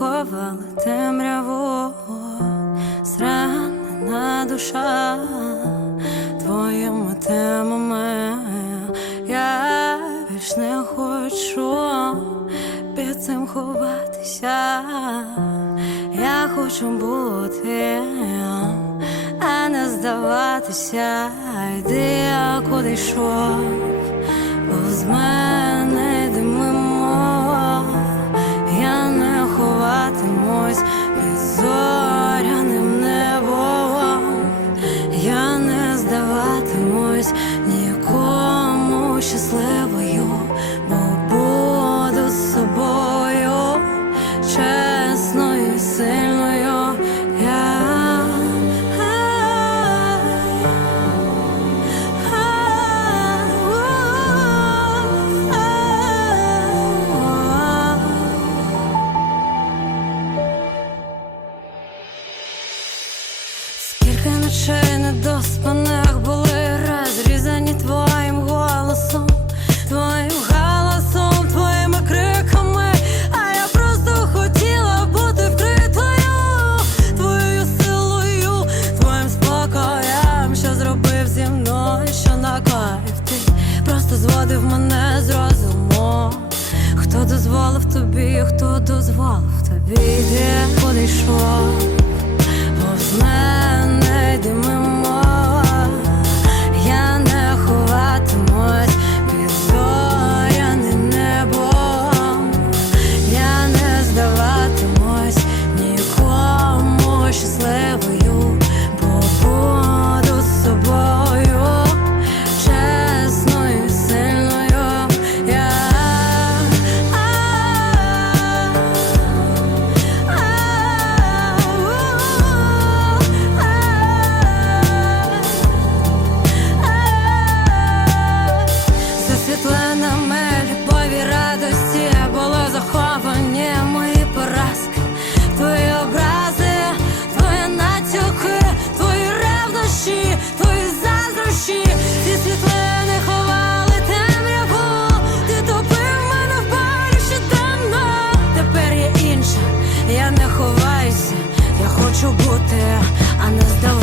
ховали темряву, зранена душа твоїми темами. Я більш не хочу під цим ховатися. Я хочу бути, а не здаватися. Йди, а куди йшов, повз мене під зоряним небом. Я не здаватимусь нікому щасливою, ночей недоспаних були розрізані твоїм голосом, твоїм галасом, твоїми криками, а я просто хотіла бути вкритою твоєю силою, твоїм спокоєм, що зробив зі мною, що накоїв ти просто зводив мене з розуму. Хто дозволив тобі, хто дозволив тобі, де куди хочу а не здаватися.